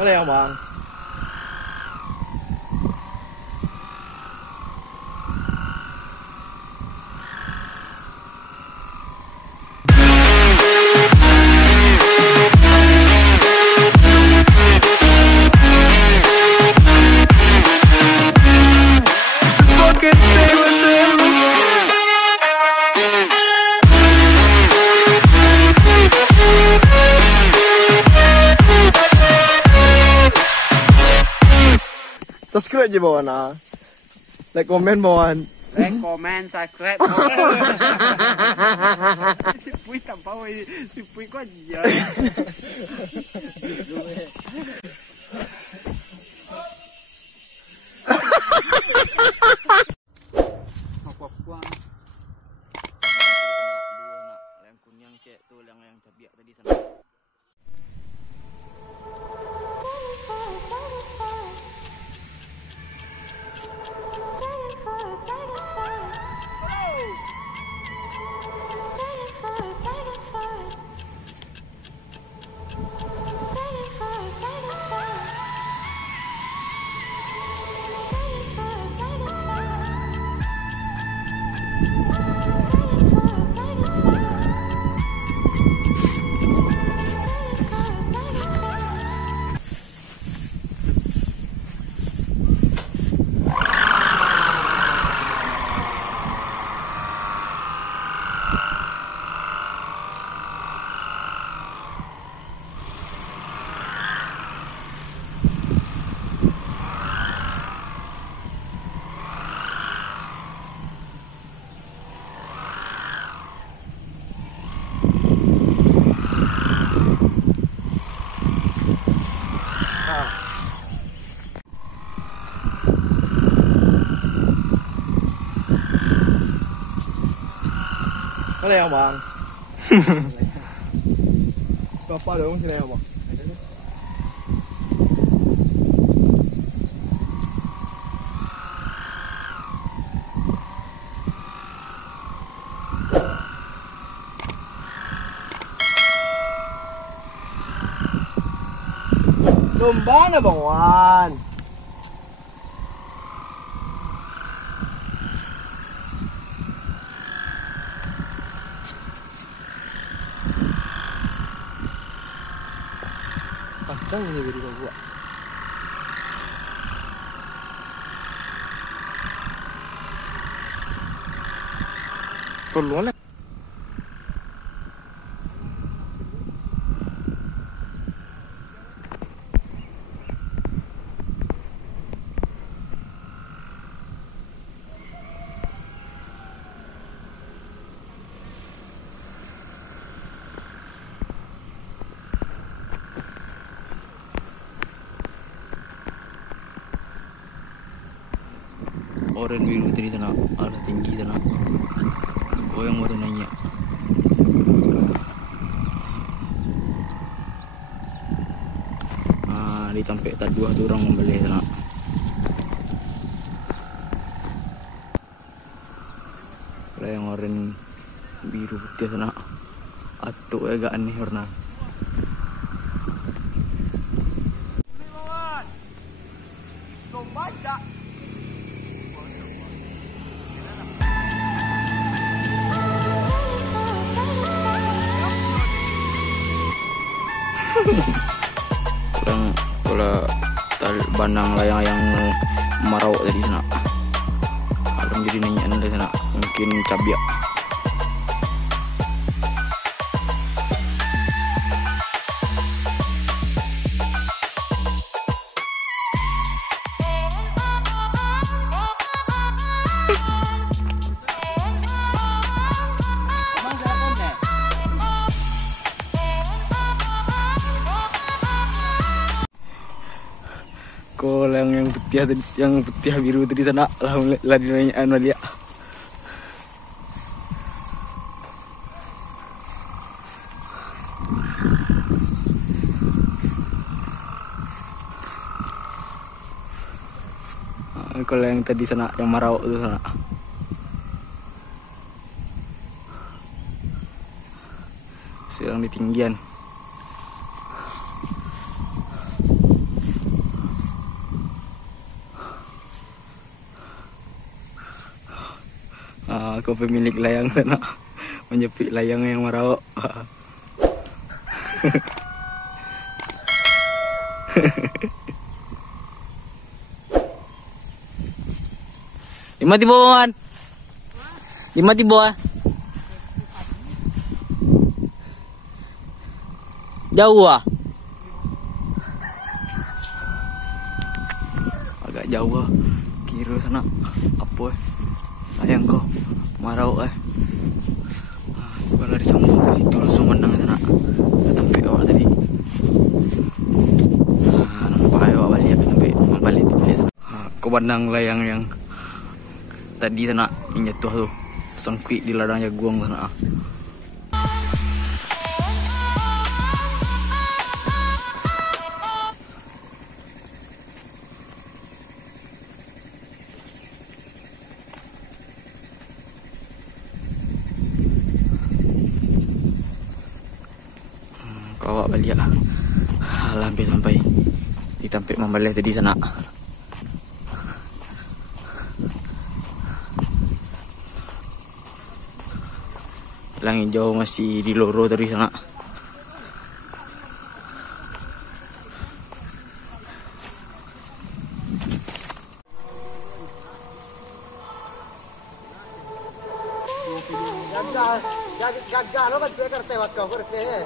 Boleh yang bang. Subscribe je bawan ah. Like komen bawan. Like comment subscribe. Si Pui tak tahu si Pui kau aja. Apa-apa. Yang kunyang cek tu yang cabiak tadi sana. Boleh yang bang. Bapak dong sini yang bang. Lomba na bang Wan? Kacang ini beri kau buat. Tolong lah. Oren biru tadi tanah, ada tinggi tanah. Goyang baru nanya. Di tempat tadi dua orang membeli tanah. Kalau yang oren biru putih tanah, atuk agak aneh warna. Baca. Kalau bandang layang yang marau tadi sana, alam jadi nanya dari sana mungkin cabiak. Kalau yang putih biru tadi sana lah dinanya anu dia. Kalau yang tadi sana yang marau itu sana. Sedang di tinggian. Aku pemilik layang sana menjepit layang yang marau. Lima tibuan. Lima tibuan. Jauh ah. Agak jauh ah. Kira sana apa layang kau marau Gua lari sambung ke situ langsung menang sana. Sampai awak tadi. Nampak awak balik sampai balik di sana. Kau pandang layang yang tadi sana yang jatuh tu sangkut di ladang jaguang sana. Kau awak balik lah. Sampai di tempat membalik tadi sana. Langit jauh masih di loro tadi sana. Gagal lo kan cuek kerte wakau kerte.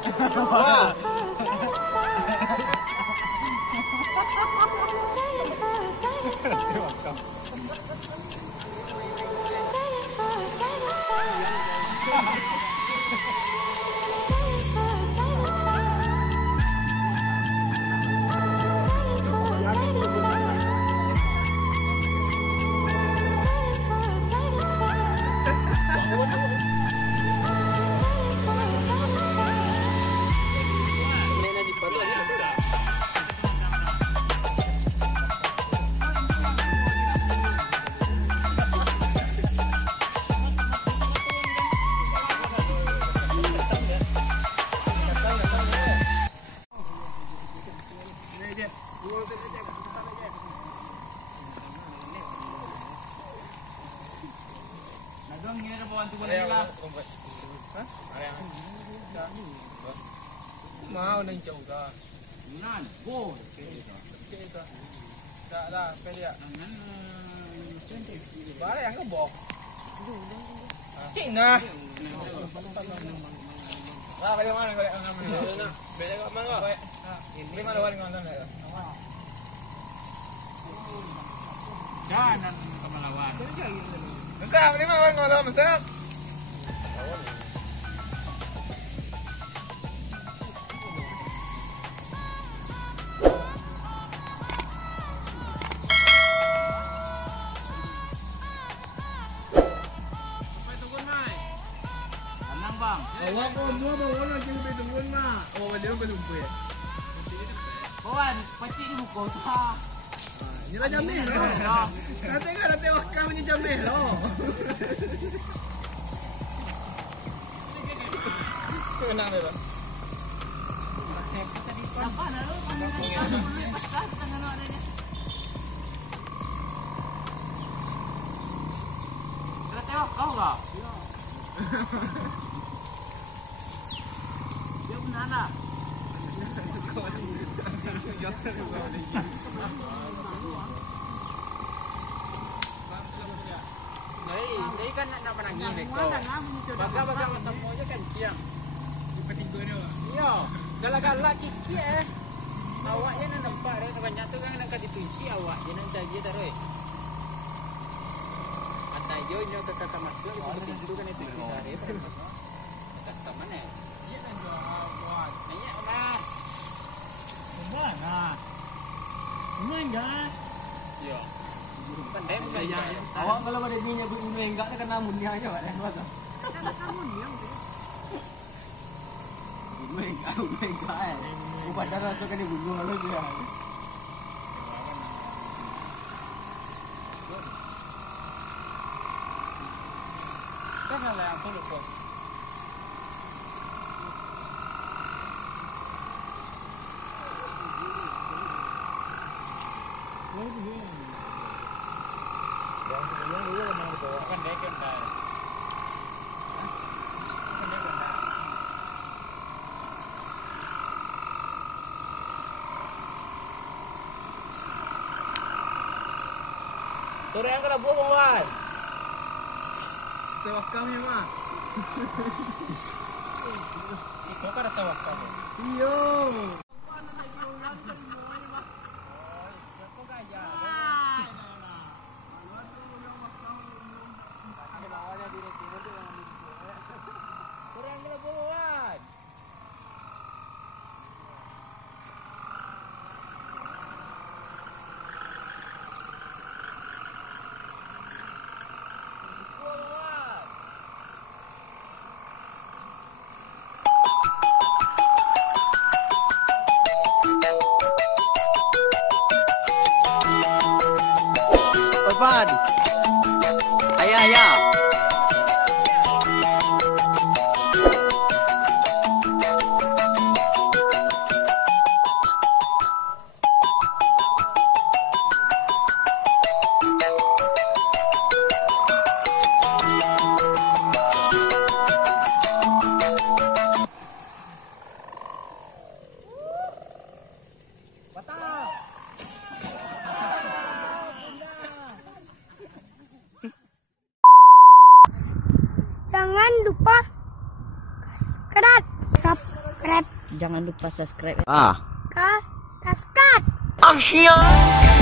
Mau nang jauh dah. Nan, go. Tak lah, pedia. Bare yang kebok. Cik nah. Ah, kali mana kali mana? Beda kat mana? Ini mana wali ngonton dah. Jangan kemalawan. Mesap, ni mana wali ngonton mesap? Awak kau semua bawa orang yang lebih tungguin mah. Oh, dia orang berjumpa ya. Kawan, pacik di buku tu. Ini lah jamih loh. Nanti kan nanti wakam punya jamih loh. Kenang dia loh. Apa nak lo? Kita tengok kau lah. Dia benar lah. Ini kan nak menangis mereka. Baga-baga ketemu je kan siang. Tiga ni. Iya, galak-galak kikik Awak je nak nampak dia banyak tu kan nak kasi tunci awak je nak cari terus. Kata yo nyo kakak masuk itu kan itu kita ada. Kata mana? Dia nak buat. Nanya mana? Mana? Enggak. Yo. Pandai enggak. Awak kalau ada minyak bunyi enggak kan namun dia aja Pak. Kamu diam. Enggak. Upada rasa kan ibu lalu dia. Kan lah aku lupa. Kan dia kan Sore yang kena buang Wan. Tawakal ya, Mak. Ikaw ka na tawakal. Iyo. Sore yang kena buang Wan. Pan. Ayah, ayah. Jangan lupa subscribe. Jangan lupa subscribe. Ah. Subscribe. Asyik.